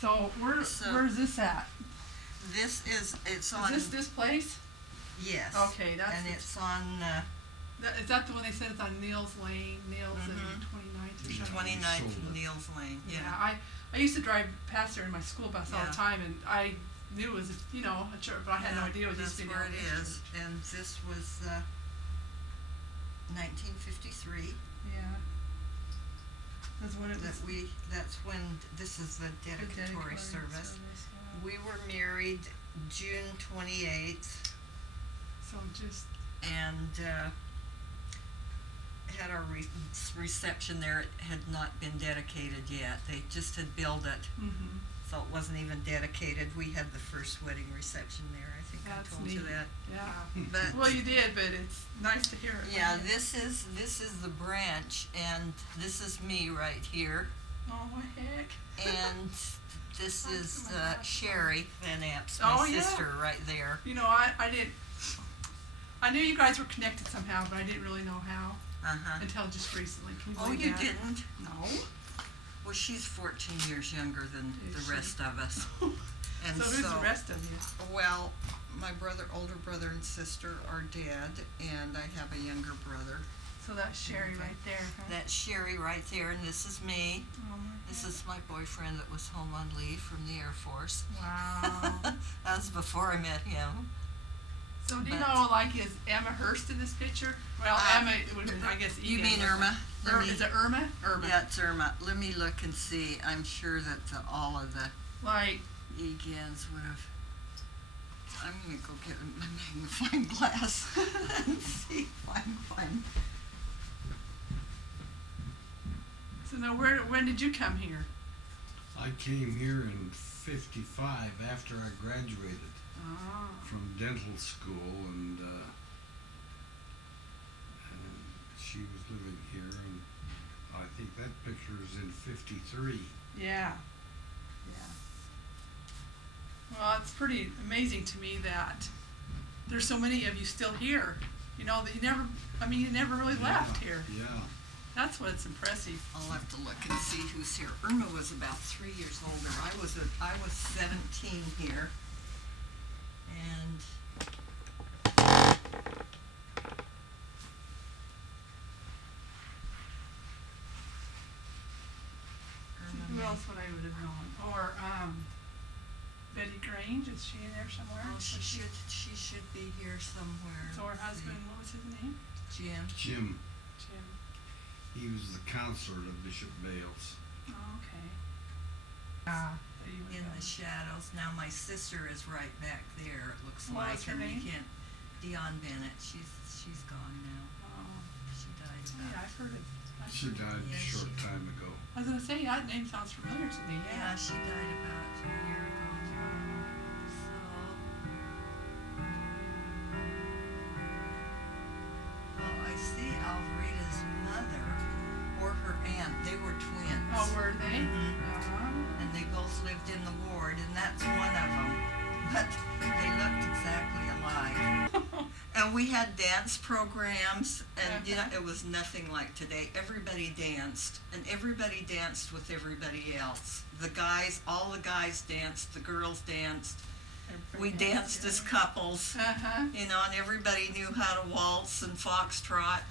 So where's this at? It's on. Is this place? Yes. Okay, that's. And it's on. Is that the one they said it's on Neil's Lane, Neil's and 29th or something? 29th and Neil's Lane. Yeah. I used to drive past there in my school bus all the Yeah. time, and I knew it was, a church, but I had no idea it was That's used to be where an it old is. church. And this was 1953. Yeah. That's when it was. That's when this is the dedicatory service. Yeah. We were married June 28th. So just. And had our reception there. It had not been dedicated yet. They just had built it, so it wasn't even dedicated. We had the first wedding reception there. I think That's I told neat. you that. Yeah. But Well, you did, but it's nice to hear it. yeah, this is the branch, and this is me right here, Oh, what heck? and this is Oh my gosh. Sherry Van Apps, my Oh, yeah. sister, right there. I didn't. I knew you guys were connected somehow, but I didn't really know how until just recently. Can Oh, believe you that? didn't? No. Well, she's 14 years younger than Is the she? rest of us. And So who's the rest of you? Well, my older brother and sister are dead, and I have a younger brother. So that's Sherry right there. Huh? That's Sherry right there, and this is me. Oh my This is my boyfriend that was home on leave from the Air Force. Wow. That was before I met him. So do you But- know, is Emma Hurst in this picture? Well, Emma, I guess You Egan mean was- Irma? Is it Irma? Irma. Yeah, it's Irma. Let me look and see. I'm sure that all of the Like, Egans would have. I'm gonna go get my magnifying glass and see if I can find. so now when did you come here? I came here in '55 after I graduated Oh. from dental school, and she was living here, and I think that picture is in '53. Yeah. Yeah. Well, it's pretty amazing to me that there's so many of you still here. That you never really left here. Yeah. That's what's impressive. I'll have to look and see who's here. Irma was about 3 years older. I was 17 here, and Who else would I would have known? Or Betty Grange, is she in there somewhere? Oh, she should be here somewhere. So her Let's see. husband, what was his name? Jim. Jim, Jim. he was the counselor to Bishop Bales. Oh, okay. So you would In know. the shadows. Now my sister is right back there. It looks What like, was her and name? we can't. Dion Bennett. She's gone now. Oh, She died yeah, about. I've heard it. She died Yeah, a short she- time ago. I was gonna say, that name sounds familiar to me, Yeah, she died about a year ago. So. Well, I see Alvrita's mother or her aunt. They were twins. Oh, were they? And they both lived in the ward, and that's one of them. But they looked exactly alike. And we had dance programs, and it was nothing like today. Everybody danced, and everybody danced with everybody else. All the guys danced, the girls danced. We danced as couples, and everybody knew how to waltz and foxtrot,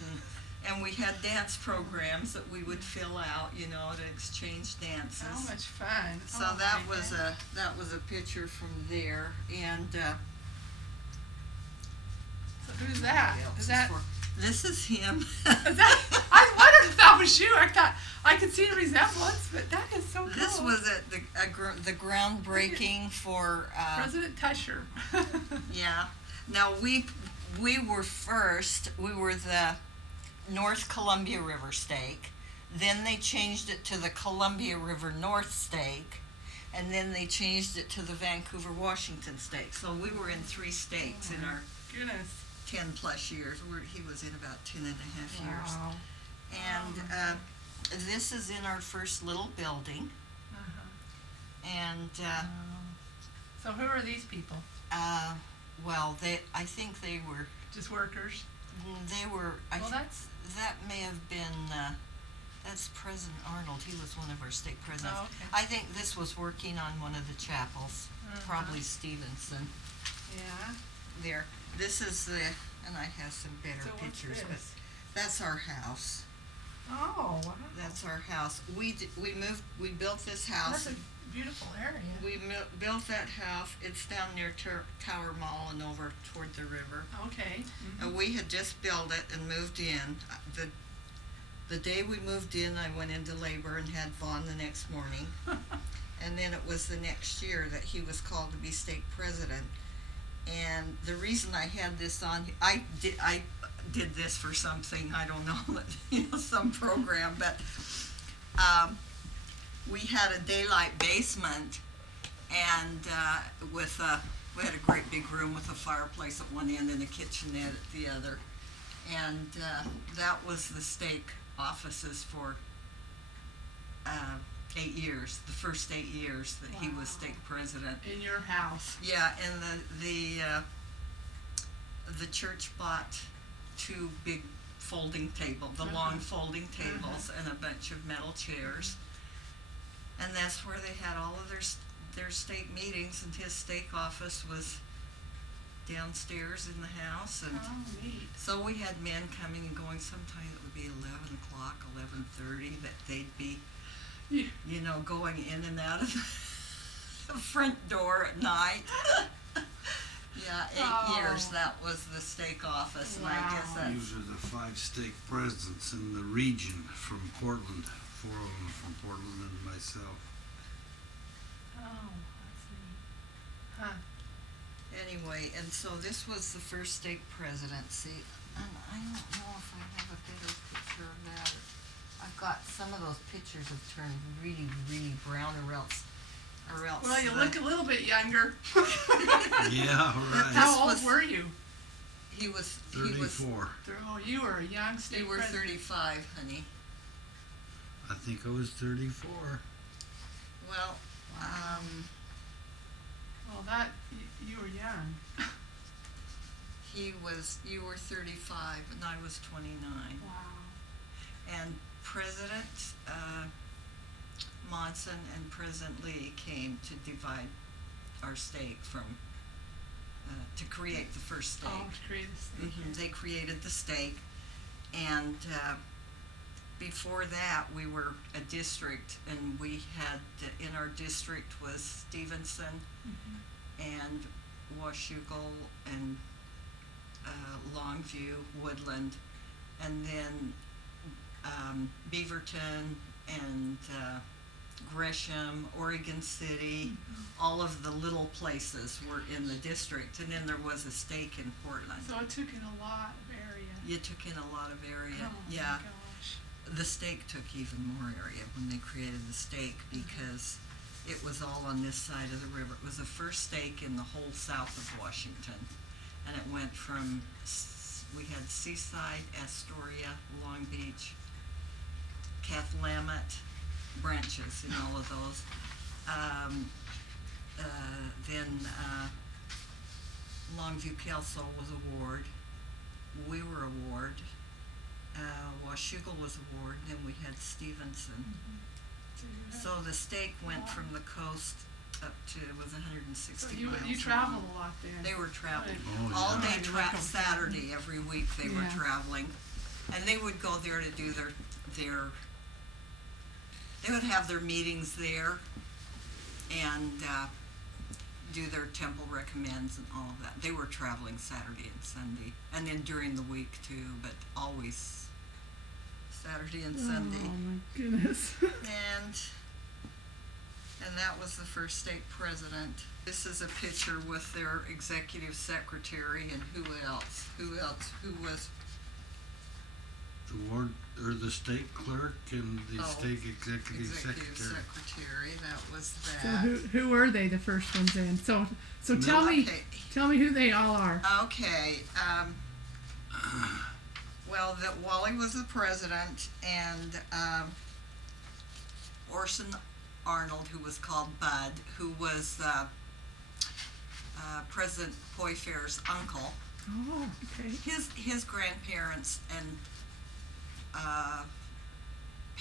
and we had dance programs that we would fill out, to exchange dances. How much fun. So Oh, that my was goodness. a picture from there, and So who's that? Is that? this is him. I wondered if that was you. I thought I could see the resemblance, but that is so cool. This was at the groundbreaking for President Teuscher. yeah. Now we were first. We were the North Columbia River stake. Then they changed it to the Columbia River North stake, and then they changed it to the Vancouver Washington stake. So we were in 3 stakes in our Goodness. 10 plus years. He was in about 10 and a half years. Wow. And this is in our first little building. And So who are these people? well, I think they were. Just workers. They were. Well, that's. That may have been. That's President Arnold. He was one of our stake presidents. Oh, okay. I think this was working on one of the chapels, probably Uh-huh. Stevenson. Yeah. There. This is the, and I have some better So what's pictures, but this? that's our house. Oh, wow. That's our house. We built this house. That's a beautiful area. We built that house. It's down near Tower Mall and over toward the river. Okay. And we had just built it and moved in. The day we moved in, I went into labor and had Vaughn the next morning. And then it was the next year that he was called to be stake president. And the reason I had this on, I did this for something, I don't know, some program, but we had a daylight basement, and we had a great big room with a fireplace at one end and a kitchenette at the other. And that was the stake offices for 8 years, the first 8 years that he was Wow. stake president. In your house. Yeah, and the church bought 2 big folding tables, the long folding tables, and a bunch of metal chairs. And that's where they had all of their stake meetings, and his stake office was downstairs in the house. And Oh, neat. so we had men coming and going. Sometimes it would be 11 o'clock, 11:30, that they'd be, Yeah. going in and out of the front door at night. Yeah, 8 years Oh. that was the stake office, and I guess Wow. that's, These are the 5 stake presidents in the region from Portland, 4 of them from Portland and myself. Oh, that's neat. Huh. anyway, and so this was the first stake presidency, and I don't know if I have a better picture of that. I've got some of those pictures have turned really, really brown, or else. Well, you look a little bit younger. Yeah, right. How was- old were you? He was 34. Oh, you were a young You state were president. 35, honey. I think I was 34. Well, Wow. Well, you were young. you were 35, and I was 29. Wow. And President Monson and President Lee came to divide our stake to create the first stake. Oh, to create this thing. Mhm, They created the stake, and before that we were a district, and we had, in our district was Stevenson and Washougal and Longview, Woodland, and then Beaverton and Gresham, Oregon City, all of the little places were in the district, and then there was a stake in Portland. So it took in a lot of area. You took in a lot of area. Oh, Yeah. my gosh. The stake took even more area when they created the stake, because it was all on this side of the river. It was the first stake in the whole south of Washington, and it went from, we had Seaside, Astoria, Long Beach, Cathlamet, branches in all of those. Then Longview Kelso was a ward. We were a ward. Washougal was a ward. Then we had Stevenson. So the stake went from the coast up to, it was 160 So miles you long. traveled a lot then. They were traveling. Oh, All yeah. day Oh, you're welcome. Saturday, every week they were Yeah. traveling. And they would go there to do their, they would have their meetings there and do their temple recommends and all of that. They were traveling Saturday and Sunday, and then during the week too, but always Saturday and Sunday. Oh my goodness. And that was the first stake president. This is a picture with their executive secretary and who was, The ward, or the state clerk and the Oh, stake executive executive secretary. secretary, that was So that. who were they, the first ones in? So tell me Okay, who they all are. okay, well, that Wally was the president, and, Orson Arnold, who was called Bud, who was, President Poifair's uncle. Oh, okay. His grandparents and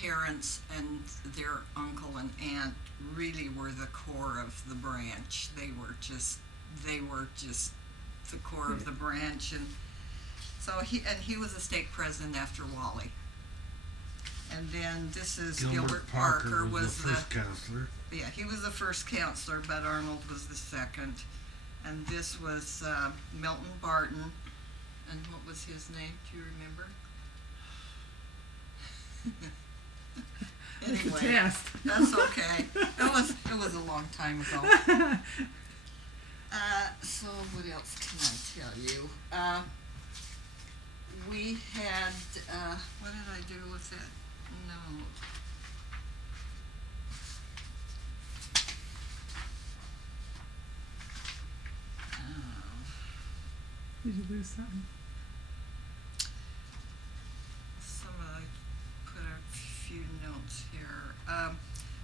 parents and their uncle and aunt really were the core of the branch. They were just the core of the branch, and so he was a stake president after Wally. And then this is Gilbert Parker was the first counselor. Yeah, he was the first counselor, but Arnold was the second. And this was Milton Barton. And what was his name? Do you remember? It's a Anyway, test. that's okay. It was a long time ago. So what else can I tell you? We had what did I do with that note? Did you lose something? Put a few notes here.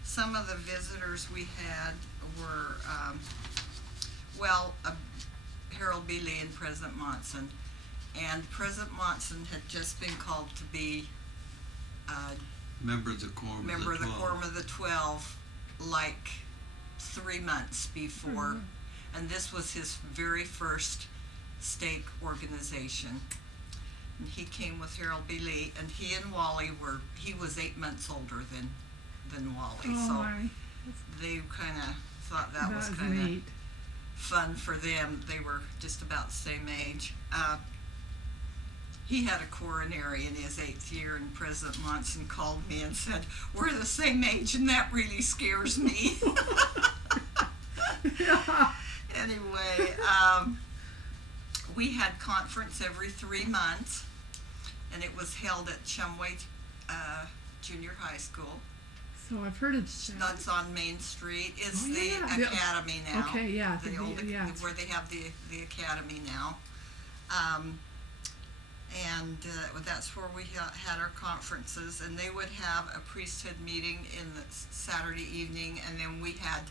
Some of the visitors we had were, Harold B. Lee and President Monson. And President Monson had just been called to be Member of the Quorum member of the 12. Quorum of the 12 like 3 months before. And this was his very first stake organization. And he came with Harold B. Lee, and he and Wally he was 8 months older than Wally. Oh, so my. they kind of thought that was That was kind of neat. fun for them. They were just about the same age. He had a coronary in his 8th year, and President Monson called me and said, "We're the same age, and that really scares me." Anyway, we had conference every 3 months, and it was held at Chumway Junior High School. So I've heard it's. That's on Main Street. Is Oh, the yeah. academy now? Okay, yeah, The old yeah. where they have the academy now. And that's where we had our conferences, and they would have a priesthood meeting in the Saturday evening, and then we had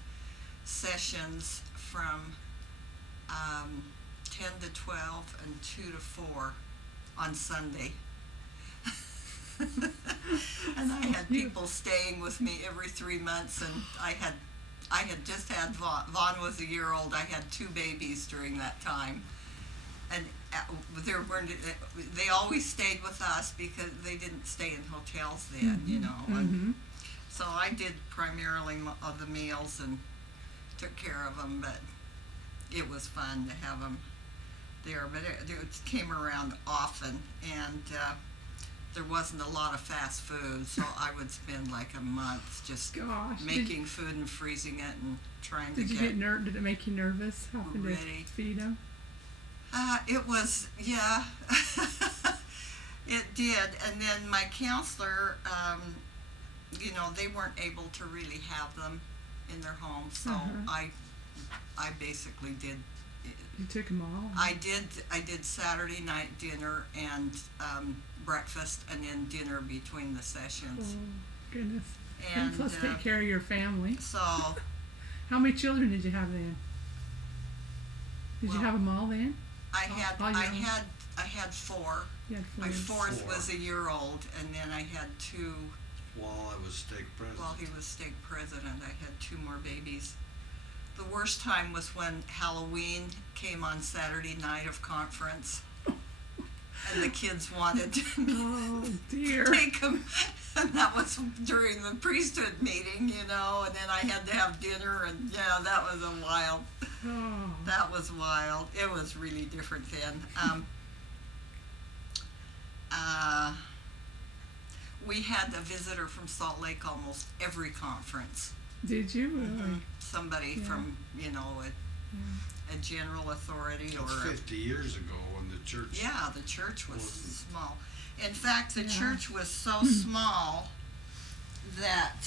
sessions from 10 to 12 and 2 to 4 on Sunday. And I had people staying with me every 3 months, and I had just had Vaughn. Vaughn was a year old. I had 2 babies during that time, and they always stayed with us because they didn't stay in hotels then, you know. And so I did primarily of the meals and took care of them, but it was fun to have them there. But it came around often, and there wasn't a lot of fast food, so I would spend like a month just Gosh. making food and freezing it and trying to Did you get did it make you nervous having to ready. feed them? It was, yeah, it did. And then my counselor, they weren't able to really have them in their home, so I basically did. You took them all? I did Saturday night dinner and breakfast, and then dinner between the sessions. Oh, goodness. And plus take care of your family. So How many children did you have then? Did you have them all then? I had 4. You had My 4. 4th was a year old, and then I had 2. While I was stake president. While he was stake president, I had 2 more babies. The worst time was when Halloween came on Saturday night of conference, and the kids wanted to Oh, dear. take them, and that was during the priesthood meeting, and then I had to have dinner, and yeah, that was wild. Oh. That was wild. It was really different then. We had a visitor from Salt Lake almost every conference. Did you really? Somebody from, a general authority That's or 50 years ago when the church. Yeah, the church was wasn't- small. In fact, the Yeah. church was so small that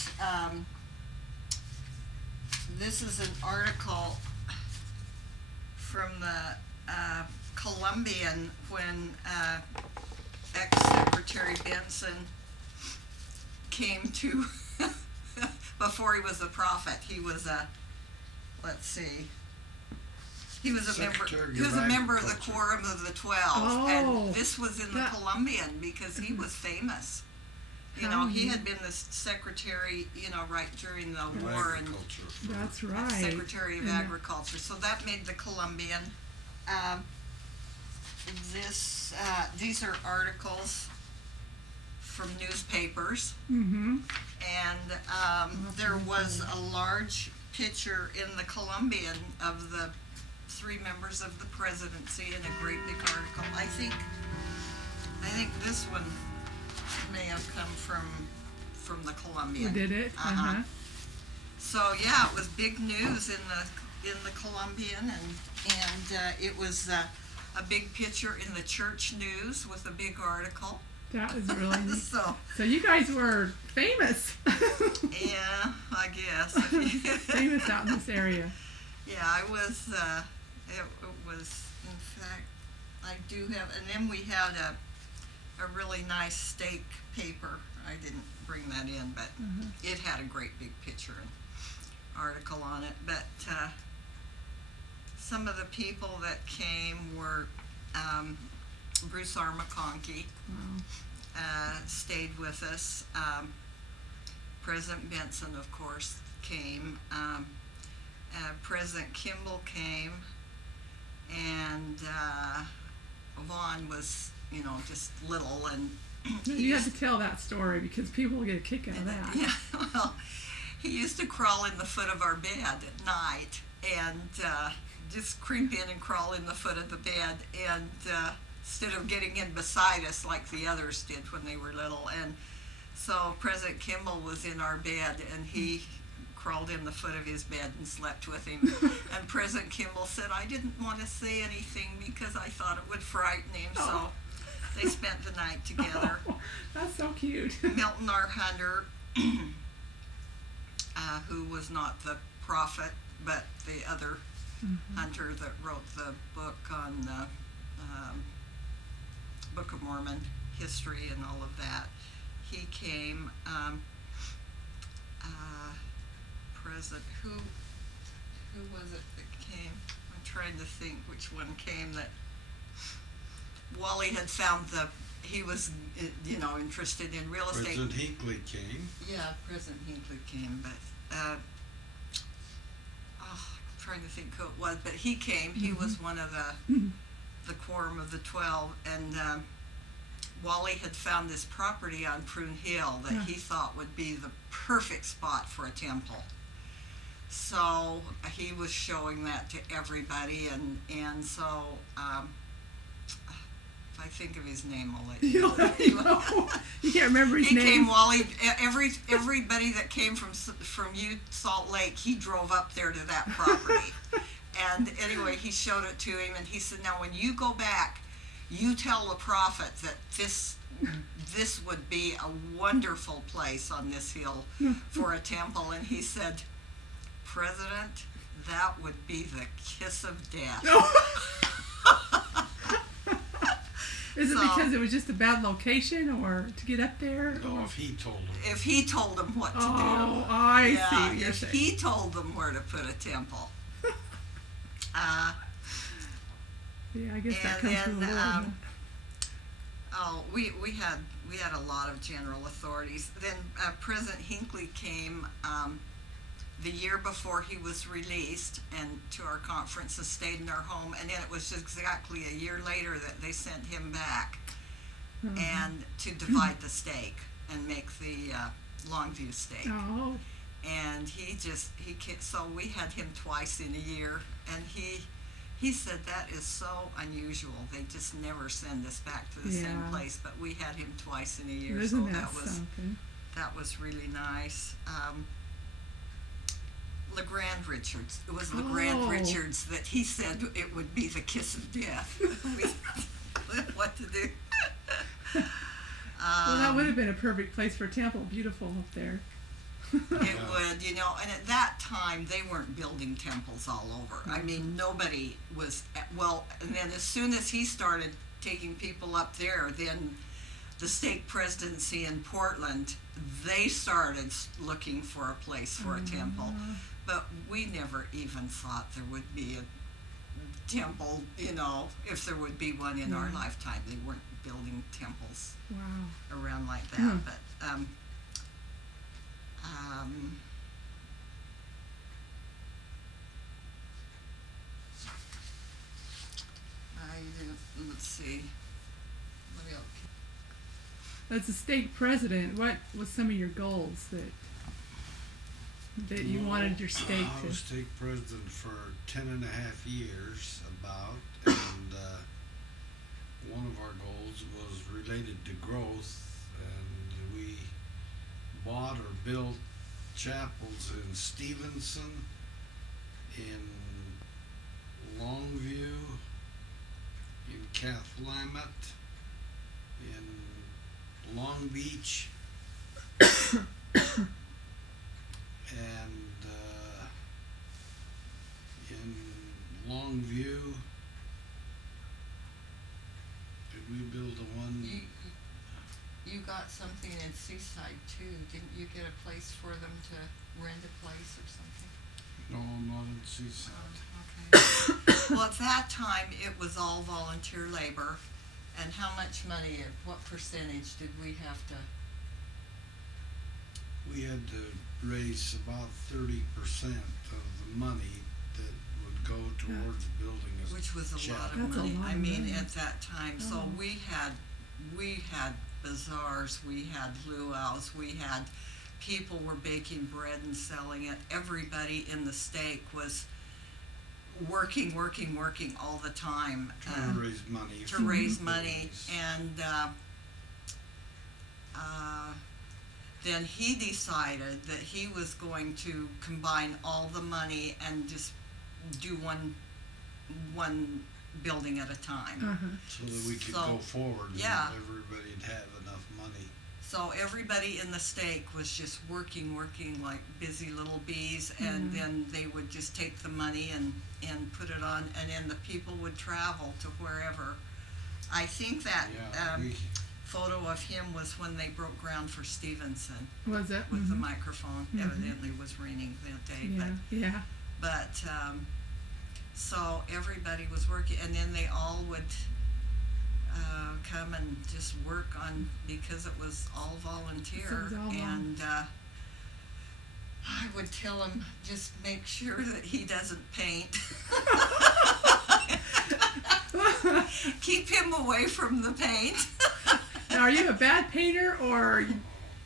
this is an article from the Columbian when ex-Secretary Benson came to, before he was a prophet, he was a, he was a member. Secretary He was a of member of the Agriculture. Quorum of the 12, Oh, and this was in the that- Columbian because he was famous. You know, he had been the secretary, you know, right during the war, and Agriculture. That's right. Secretary of And Agriculture. So that made the Columbian. These are articles from newspapers, Mm-hmm. and there was a large picture in the Columbian of the three members of the presidency in a great big article. I think this one may have come from the Columbian. Did it? Uh-huh. So yeah, it was big news in the Columbian, and it was a big picture in the church news with a big article. That was really neat. So So you guys were famous. yeah, I guess. Famous out in this area. Yeah, I was. It was, in fact, I do have, and then we had a really nice steak paper. I didn't bring that in, but it had a great big picture and article on it. But some of the people that came were Bruce R. McConkie Wow. stayed with us. President Benson, of course, came. President Kimball came, and Vaughn was, you know, just little, and You have to tell that story because people will get a kick out of that. yeah, well, he used to crawl in the foot of our bed at night, and just creep in and crawl in the foot of the bed, and instead of getting in beside us like the others did when they were little. And so President Kimball was in our bed, and he crawled in the foot of his bed and slept with him. And President Kimball said, I didn't want to say anything because I thought it would frighten him. So they spent the night together. Oh, that's so cute. Milton R. Hunter, who was not the prophet, but the other Hunter that wrote the book on the Book of Mormon history and all of that. He came. President, who was it that came? I'm trying to think which one came. That Wally had found he was, you know, interested in real estate. President Hinckley came. Yeah, President Hinckley came, but I'm trying to think who it was. But he came. He was one of the quorum of the 12, and Wally had found this property on Prune Hill that he thought would be the perfect spot for a temple. So he was showing that to everybody, and so if I think of his name, I'll let you know. You can't remember his He name. came, Wally. Everybody that came from Salt Lake, he drove up there to that property. And anyway, he showed it to him, and he said, "Now, when you go back, you tell the prophet that this would be a wonderful place on this hill for a temple." And he said, "President, that would be the kiss of death." Is it because it was just a bad location, or to get up there? Oh, if he told him. If he told them what to do. Oh, I Yeah, see what you're if saying. he told them where to put a temple. Yeah, I guess that And comes from then, the Lord. we had a lot of general authorities. Then President Hinckley came the year before he was released, and to our conference and stayed in our home. And then it was just exactly a year later that they sent him back and to divide the stake and make the Longview stake. Oh, And so we had him twice in a year, and he said that is so unusual. They just never send us back to the same Yeah. place, but we had him twice in a year, isn't so that something? that was really nice. LeGrand Richards. It was LeGrand Oh. Richards that he said it would be the kiss of death. What to do? Well, that would have been a perfect place for a temple. Beautiful up there. It would, you know, and at that time they weren't building temples all over. I mean, nobody was, and then as soon as he started taking people up there, then the stake presidency in Portland, they started looking for a place for a temple. But we never even thought there would be a temple, you know, if there would be one in our lifetime. They weren't building temples Wow. around like that, but um, let's see, what else? As a stake president, what was some of your goals that you wanted your stake I to? was stake president for 10.5 years about, and one of our goals was related to growth, and we bought or built chapels in Stevenson, in Longview, in Cathlamet, in Long Beach, and in Longview. Did we build the one? You got something in Seaside too, didn't you get a place for them to rent a place or something? No, not in Seaside. Okay. Well, at that time, it was all volunteer labor, and how much money, what percentage did we have to? We had to raise about 30% of the money that would go towards building a Which was a lot of That's a money. lot I of mean, money. at that time, so Oh. we had bazaars, we had luau's, we had people were baking bread and selling it. Everybody in the stake was working all the time trying to raise money. to for raise the money. buildings. And then he decided that he was going to combine all the money and just do one building at a time. Uh-huh. So that we could So, go forward yeah. and everybody'd have enough money. So everybody in the stake was just working like busy little bees, and then they would just take the money and put it on, and then the people would travel to wherever. I think that Yeah, photo of him was when they broke ground for Stevenson Was it? with the Mhm. microphone. Mhm. Evidently was raining that day, Yeah. but so everybody was working, and then they all would come and just work on, because it was all volunteer. So it was all And I would tell him, just make sure that he doesn't paint. Keep him away from the paint. Now, are you a bad painter, or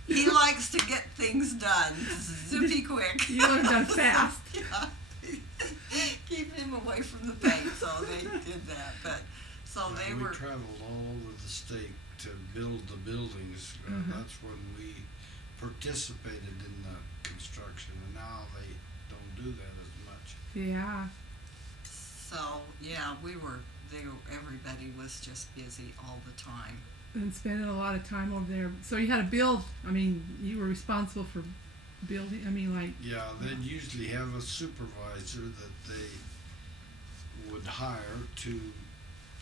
He likes to get things done zippy quick. you want it done fast? Yeah. Keep him away from the paint. So they did that, but so they we were. traveled all over the state to build the buildings. That's when we participated in the construction, and now they don't do that as much. Yeah. So yeah, everybody was just busy all the time. And spending a lot of time over there. So you had to build. I mean, you were responsible for building. I mean, like. Yeah, they'd usually have a supervisor that they would hire to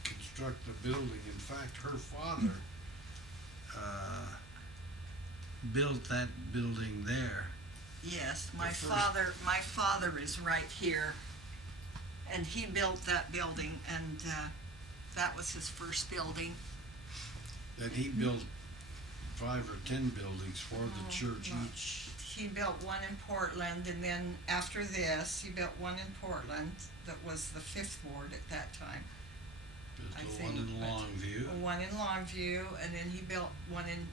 construct the building. In fact, her father built that building there. Yes, my The first- father is right here, and he built that building, and that was his first building. Then he built 5 or 10 buildings for the church well, each. He built one in Portland, and then after this, he built one in Portland that was the 5th ward at that time. Built I the think, one in but- Longview. One in Longview, and then he built one in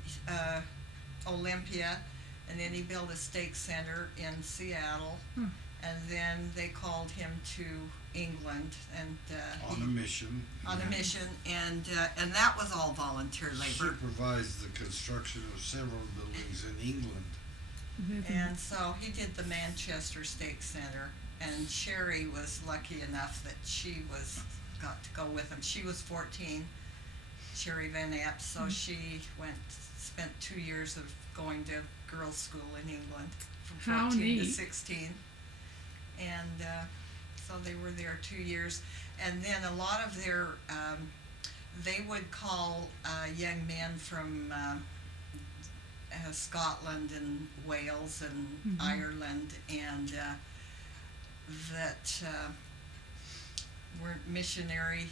Olympia, and then he built a stake center in Seattle, and then they called him to England, and On a mission. on a mission, and that was all volunteer labor. Supervised the construction of several buildings in England. And so he did the Manchester Stake Center, and Sherry was lucky enough that she got to go with him. She was 14, Sherry Van Epp, so she spent 2 years of going to girls' school in England from How 14 to neat. 16, and so they were there 2 years, and then a lot of their they would call young men from Scotland and Wales and Ireland, and that weren't missionary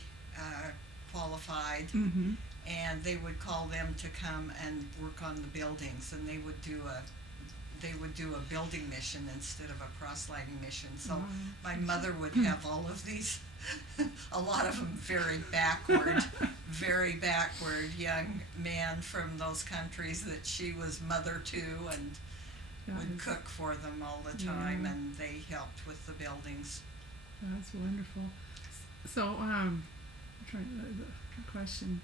qualified, Mm-hmm. and they would call them to come and work on the buildings, and they would do a building mission instead of a cross-lighting mission. So Wow. my mother would have all of these, a lot of them very backward young men from those countries that she was mother to, and That would is- cook for them all the time, Yeah. and they helped with the buildings. That's wonderful. So, I'm trying the question.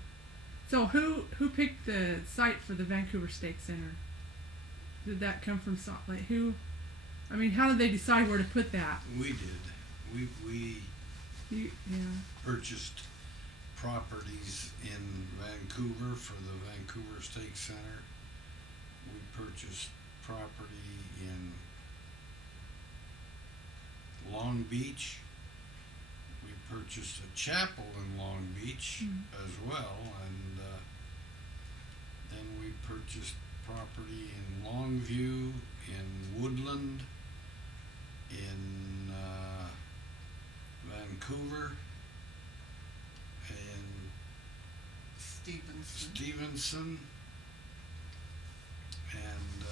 So, who picked the site for the Vancouver Stake Center? Did that come from Salt Lake? I mean, how did they decide where to put that? We did. We Yeah. purchased properties in Vancouver for the Vancouver Stake Center. We purchased property in Long Beach. We purchased a chapel in Long Beach as well, and then we purchased property in Longview, in Woodland, in Vancouver, and Stevenson, and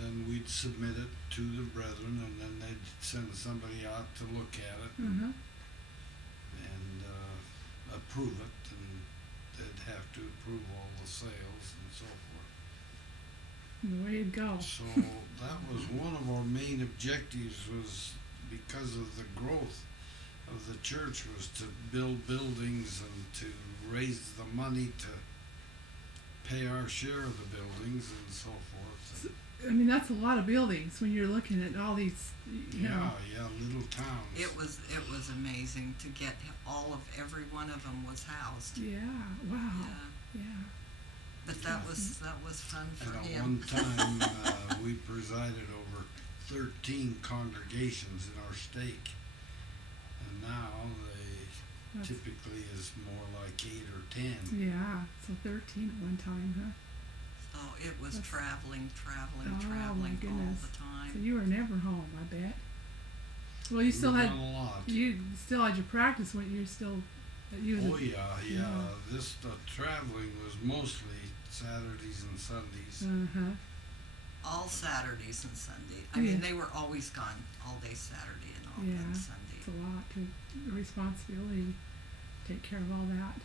then we'd submit it to the brethren, and then they'd send somebody out to look at it Uh-huh. and approve it, and they'd have to approve all the sales and so forth. The way it'd go. So that was one of our main objectives, was because of the growth of the church, was to build buildings and to raise the money to pay our share of the buildings and so forth. I mean, that's a lot of buildings when you're looking at all these, you know. Yeah, little towns. It was amazing to get every one of them was housed. Yeah. Wow. Yeah. Yeah. But that was fun for And at him. one time, we presided over 13 congregations in our stake. And now they That's- typically is more like 8 or 10. Yeah. So 13 at one time, huh? Oh, it was That's- traveling Oh, my all goodness. the So time. you were never home, I bet. Well, you still We've had done a lot. you still had your practice when you still you was Oh yeah. Yeah. This traveling was mostly Saturdays and Sundays. uh-huh. All Saturdays and Sundays. I Yeah. mean, they were always gone all day Saturday and all Yeah. day Sunday. It's a lot to responsibility to take care of all that.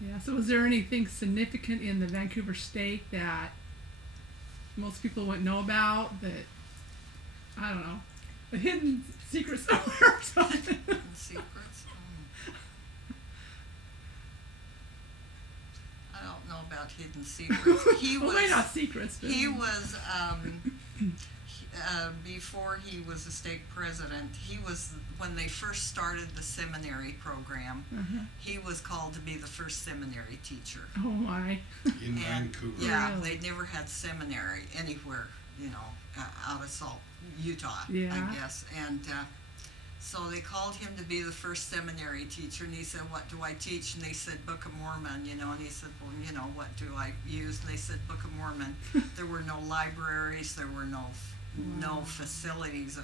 Yeah. So was there anything significant in the Vancouver Stake that most people wouldn't know about, that I don't know, a hidden secret somewhere or something? And secrets? I don't know about hidden secrets. He well, was. maybe not secrets, but He was, before he was a stake president, he was, when they first started the seminary program, Uh-huh. he was called to be the first seminary teacher. Oh my. In And, Vancouver. yeah, Really? they'd never had seminary anywhere, out of Utah, Yeah. I guess. And so they called him to be the first seminary teacher, and he said, "What do I teach?" And they said, "Book of Mormon," and he said, "Well, what do I use?" And they said, "Book of Mormon." There were no libraries, there were no Wow. facilities,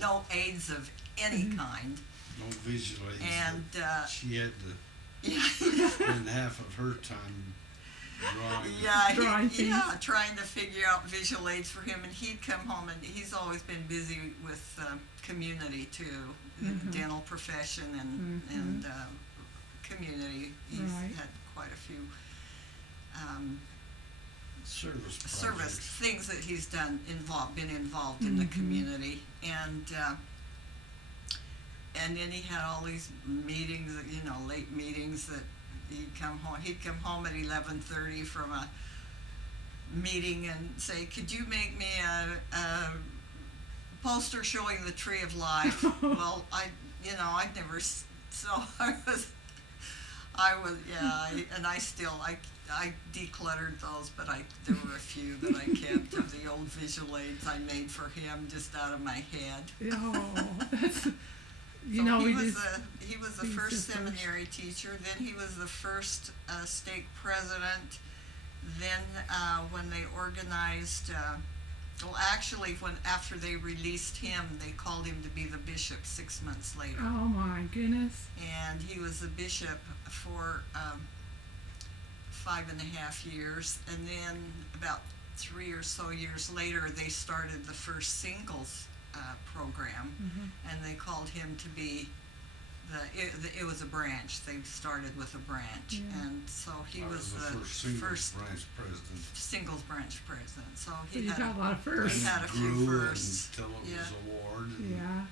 no aids of any Mhm. kind. No visual aids. And She had to yeah, spend half of her time drawing. Drawing trying to figure out visual aids for him, and he'd come home, and he's always been busy with community too, the Mhm. dental profession Mhm. and community. He's Right. had quite a few Service service projects. things that he's been involved in the Mhm. community, and then he had all these meetings, late meetings that he'd come home at 11:30 from a meeting and say, "Could you make me a poster showing the tree of life?" Well, I'd never so I decluttered those, but there were a few that I kept of the old visual aids I made for him just out of my head. Oh, that's He was the he's first the first. seminary teacher. Then he was the first stake president. Then when they organized Well, actually, after they released him, they called him to be the bishop 6 months later. Oh my goodness. And he was the bishop for 5.5 years, and then about 3 or so years later, they started the first singles program, and they called him to be it was a branch. They started with a branch, and so he was the first branch president. singles branch president. So So he you had got a lot of firsts. He had a few Grew firsts. until it Yeah. was a ward. And Yeah.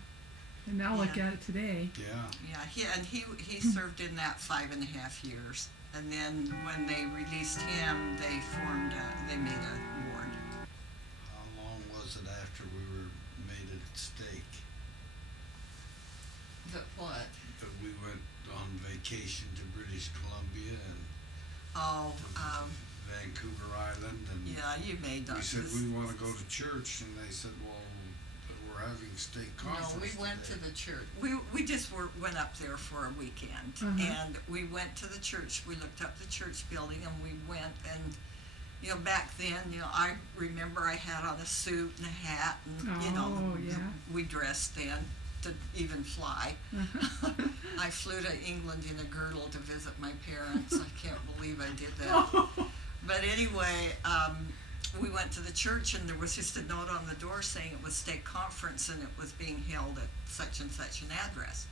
And now look Yeah. at it today. Yeah. He served in that 5.5 years, and then when they released him, they made a ward. How long was it after we were made at stake But what? that we went on vacation to British Columbia and Oh, Vancouver Island, and yeah, you made we that. said we want to go to church, and they said, well, we're having stake conference. No, we went to today. the church. We just went up there for a weekend, and we went to the church. We looked up the church building, and we went, and back then, I remember I had on a suit and a hat, and Oh, yeah. we dressed then to even fly. I flew to England in a girdle to visit my parents. I can't believe I did that. But anyway, we went to the church, and there was just a note on the door saying it was stake conference, and it was being held at such and such an address.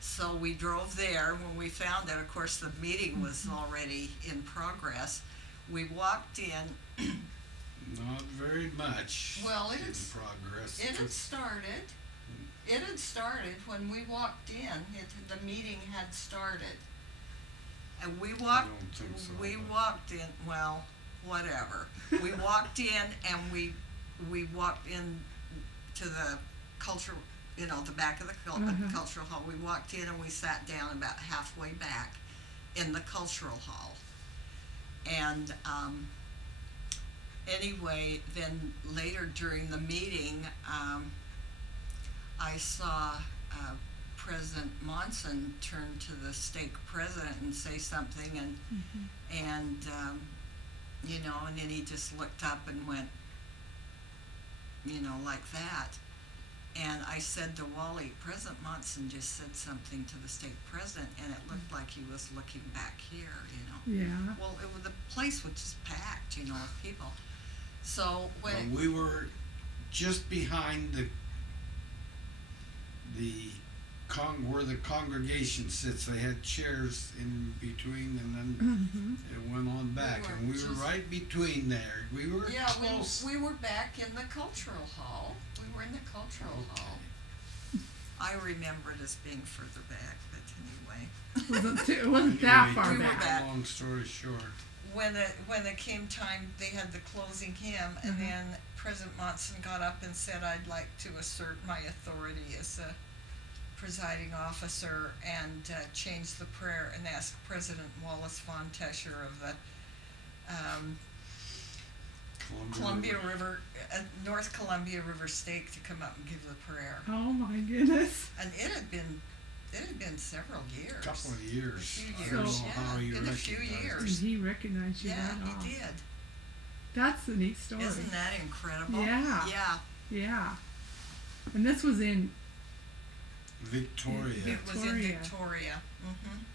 So we drove there. When we found that, of course, the meeting was already in progress. We walked in. Not very much. Well, in progress. It had started. It had started when we walked in. The meeting had started. And we walked. I don't think so, We but- walked in. Well, whatever. We walked in, and we walked in to the cultural. The back of the cultural hall. We walked in, and we sat down about halfway back in the cultural hall. And anyway, then later during the meeting, I saw President Monson turn to the stake president and say something, and and then he just looked up and went, like that. And I said to Wally, President Monson just said something to the stake president, and it looked like he was looking back here, Yeah. Well, the place was just packed, with people. So when We were just behind where the congregation sits. They had chairs in between, and then it went on back, were and we were just- right between there. We were close. we were back in the cultural hall. We were in the cultural hall. I remember it as being further back, but anyway. It wasn't that Anyway, far to we were back. back. Long story short, When it came time, they had the closing hymn, and then President Monson got up and said, "I'd like to assert my authority as a presiding officer," and change the prayer and ask President Wallace von Teuscher of the North Columbia River Stake to come up and give the prayer. Oh my goodness. And it had been several years. couple of years. A few I years, don't know yeah, how he in a few recognized years. And he recognized you Yeah, right off. he did. That's a neat story. Isn't that incredible? Yeah. Yeah. Yeah. And this was in, Victoria. It was in Victoria. Victoria.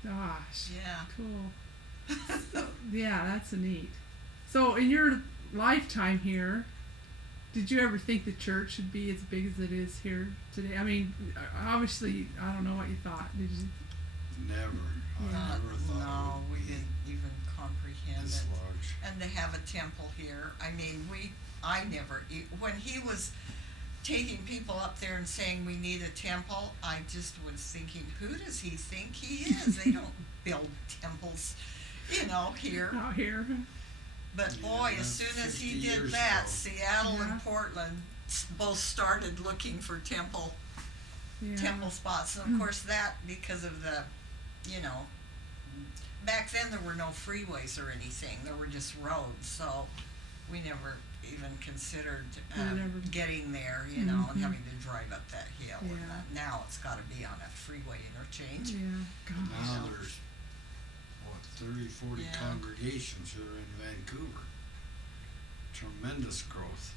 gosh, Yeah. cool. Yeah, that's a neat. So in your lifetime here, did you ever think the church should be as big as it is here today? I mean, obviously, I don't know what you thought. Did you? Never. Yeah. I never thought No, it we would be didn't even comprehend this it. large. And to have a temple here, I mean, when he was taking people up there and saying we need a temple, I just was thinking, who does he think he is? They don't build temples, here. Out here. But Yeah, boy, as that's soon as 50 he did years that, ago. Seattle Yeah. and Portland both started looking for temple Yeah. spots. And of course that, because of the, back then there were no freeways or anything. There were just roads. So we never even considered Never. getting there, and having to drive up that hill. And Yeah. now it's got to be on a freeway interchange. Yeah. Gosh. Now there's, 30, 40 Yeah. congregations here in Vancouver. Tremendous growth.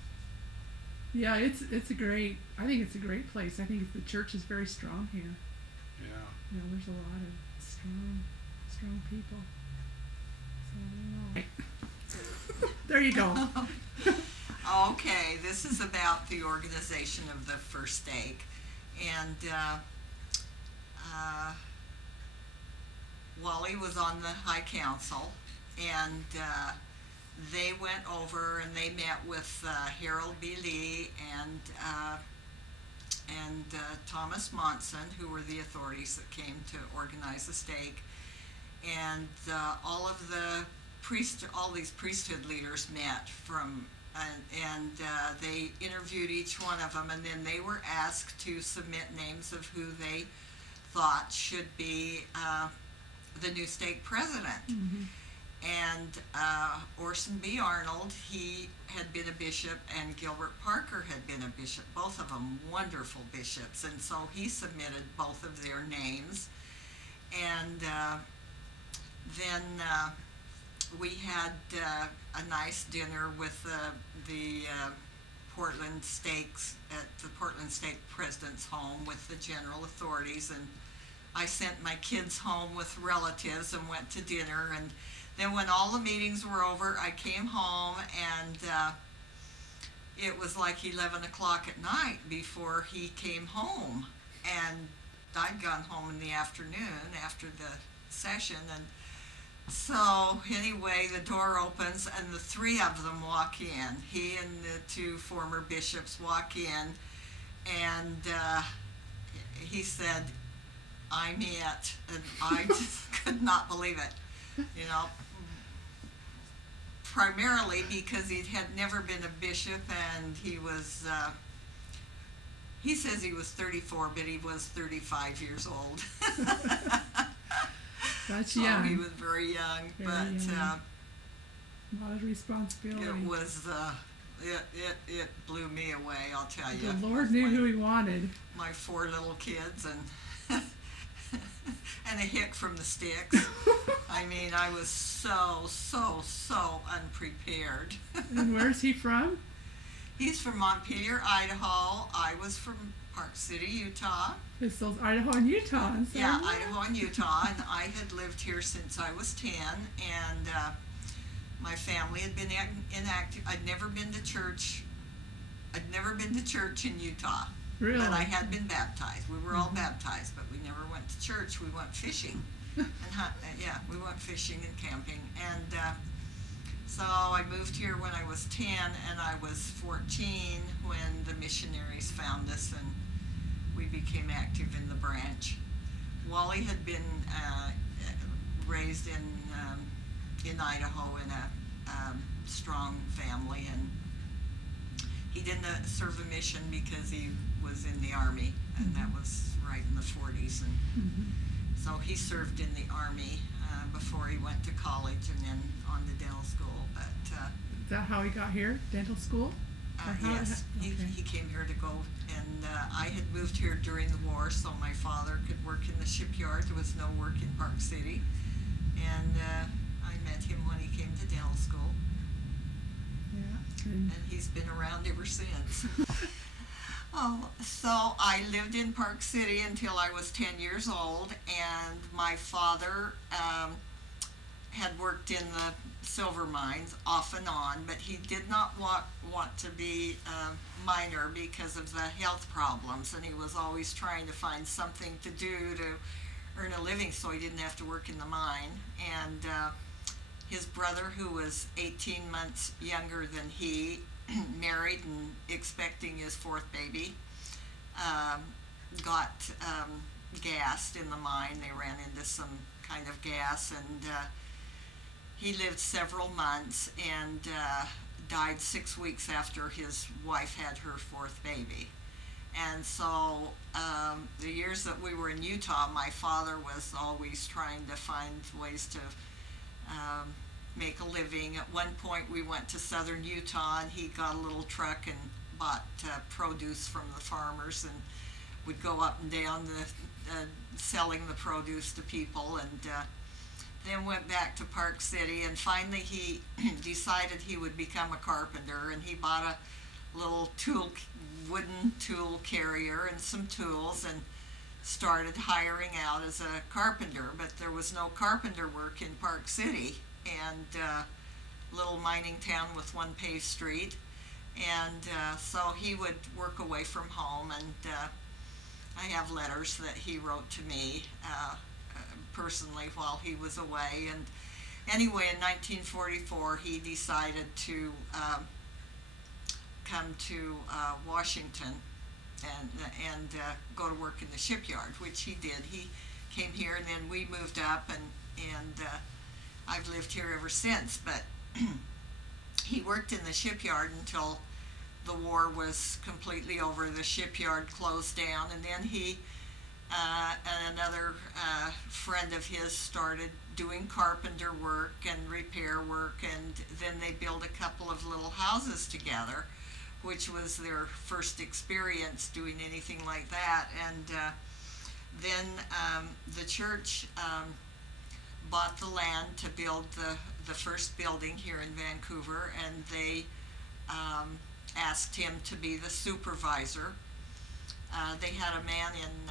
Yeah, it's a great. I think it's a great place. I think the church is very strong here. Yeah. You know, there's a lot of strong people. So, you know. There you go. Okay, this is about the organization of the First Stake, and Wally was on the High Council, and they went over and they met with Harold B. Lee and Thomas Monson, who were the authorities that came to organize the stake, and all these priesthood leaders met from. And they interviewed each one of them, and then they were asked to submit names of who they thought should be the new stake president. Mm-hmm. And Orson B. Arnold, he had been a bishop, and Gilbert Parker had been a bishop, both of them wonderful bishops, and so he submitted both of their names. And then we had a nice dinner with the Portland Stakes at the Portland Stake President's home with the general authorities, and I sent my kids home with relatives and went to dinner. And then when all the meetings were over, I came home, and it was like 11 o'clock at night before he came home, and I'd gone home in the afternoon after the session. And so anyway, the door opens and the three of them walk in. He and the two former bishops walk in, and he said, "I'm it," and I just could not believe it. You know, primarily because he had never been a bishop, and he was. He says he was 34, but he was 35 years old. That's So young. he was very young, Very but young. A lot of responsibility. it was it blew me away. I'll tell you. The Lord knew who He wanted. My 4 little kids and and a hick from the sticks. I mean, I was so unprepared. And where's he from? He's from Montpelier, Idaho. I was from Park City, Utah. It's those Idaho and Utah. And so Yeah, Idaho and Utah, and I had lived here since I was 10, and my family had been inactive. I'd never been to church. I'd never been to church in Utah. Really? But I had been baptized. We were all baptized, but we never went to church. We went fishing. Yeah, we went fishing and camping. And so I moved here when I was 10, and I was 14 when the missionaries found us, and we became active in the branch. Wally had been raised in Idaho in a strong family, and he didn't serve a mission because he was in the Army, and that was right in the 40s. And Mhm. so he served in the Army before he went to college and then on to dental school. But Is that how he got here? Dental school? Or how- yes, okay. he came here to go, and I had moved here during the war, so my father could work in the shipyard. There was no work in Park City, and I met him when he came to dental school, Yeah. And and he's been around ever since. Oh, so I lived in Park City until I was 10 years old, and my father had worked in the silver mines off and on, but he did not want to be a miner because of the health problems, and he was always trying to find something to do to earn a living so he didn't have to work in the mine. And his brother, who was 18 months younger than he, married and expecting his 4th baby, got gassed in the mine. They ran into some kind of gas, and he lived several months and died 6 weeks after his wife had her 4th baby. And so the years that we were in Utah, my father was always trying to find ways to make a living. At one point we went to southern Utah, and he got a little truck and bought produce from the farmers, and would go up and down selling the produce to people, and then went back to Park City, and finally he decided he would become a carpenter, and he bought a little wooden tool carrier and some tools, and started hiring out as a carpenter. But there was no carpenter work in Park City, and little mining town with one paved street. And so he would work away from home, and I have letters that he wrote to me personally while he was away. And anyway, in 1944, he decided to come to Washington and go to work in the shipyard, which he did. He came here, and then we moved up, and I've lived here ever since. But he worked in the shipyard until the war was completely over. The shipyard closed down, and then he and another friend of his started doing carpenter work and repair work, and then they built a couple of little houses together, which was their first experience doing anything like that. And then the church bought the land to build the first building here in Vancouver, and they asked him to be the supervisor. They had a man in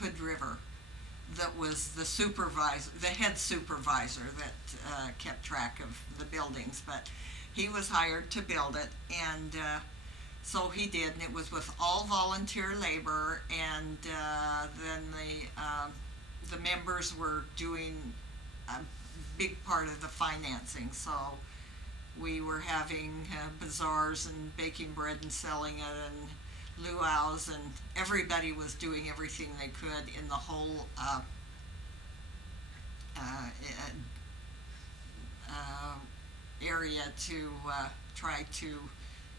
Hood River that was the supervisor, the head supervisor that kept track of the buildings, but he was hired to build it, and so he did, and it was with all volunteer labor. And then the members were doing a big part of the financing. So we were having bazaars and baking bread and selling it, and luau's, and everybody was doing everything they could in the whole area to try to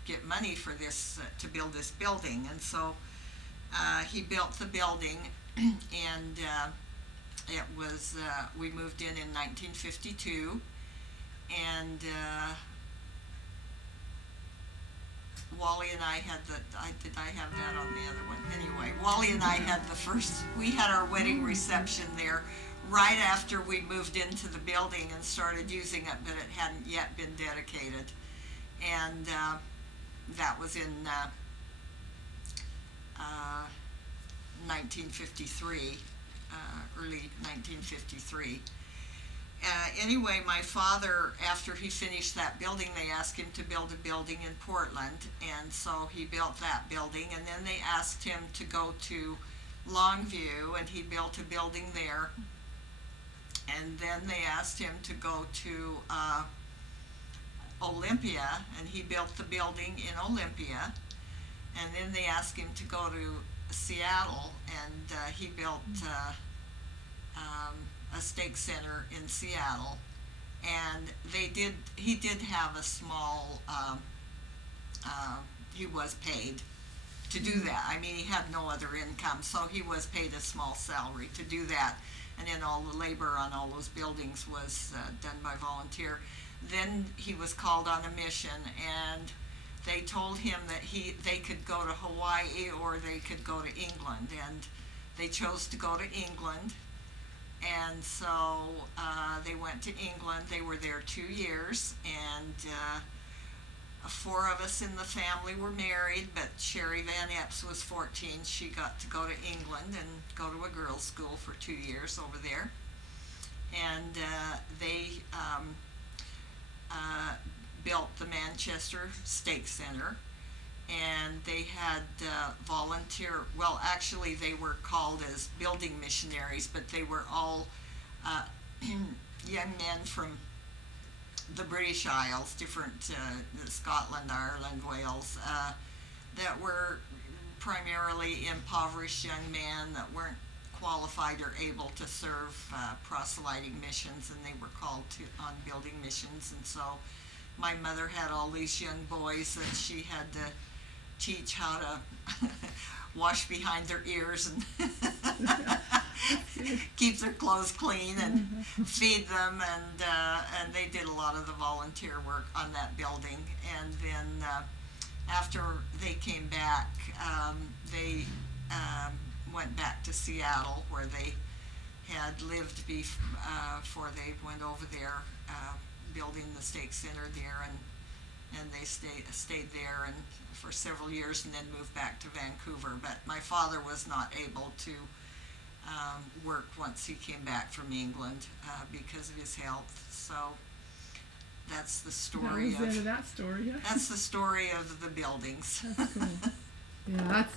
get money for this, to build this building. And so he built the building, and it was, we moved in 1952, and Wally and I had did I have that on the other one? Anyway, Wally and I had we had our wedding reception there right after we moved into the building and started using it, but it hadn't yet been dedicated. And that was in 1953, early 1953. Anyway, my father, after he finished that building, they asked him to build a building in Portland, and so he built that building. And then they asked him to go to Longview, and he built a building there. And then they asked him to go to Olympia, and he built the building in Olympia. And then they asked him to go to Seattle, and he built a steak center in Seattle. And he did have a small, he was paid to do that. I mean, he had no other income, so he was paid a small salary to do that. And then all the labor on all those buildings was done by volunteer. Then he was called on a mission, and they told him that they could go to Hawaii or they could go to England, and they chose to go to England. And so they went to England. They were there 2 years, and 4 of us in the family were married, but Sherry Van Epps was 14. She got to go to England and go to a girls' school for 2 years over there. And they built the Manchester Steak Center, and they had well, actually they were called as building missionaries, but they were all young men from the British Isles, different, Scotland, Ireland, Wales, that were primarily impoverished young men that weren't qualified or able to serve proselyting missions, and they were called on building missions. And so my mother had all these young boys that she had to teach how to wash behind their ears and keep their clothes clean and feed them, and they did a lot of the volunteer work on that building. And then after they came back, they went back to Seattle, where they had lived before they went over there building the Stake Center there, and they stayed there and for several years, and then moved back to Vancouver. But my father was not able to work once he came back from England because of his health. So that's the story That was the end of that story. Yeah. that's the story of the buildings. That's cool. Yeah, that's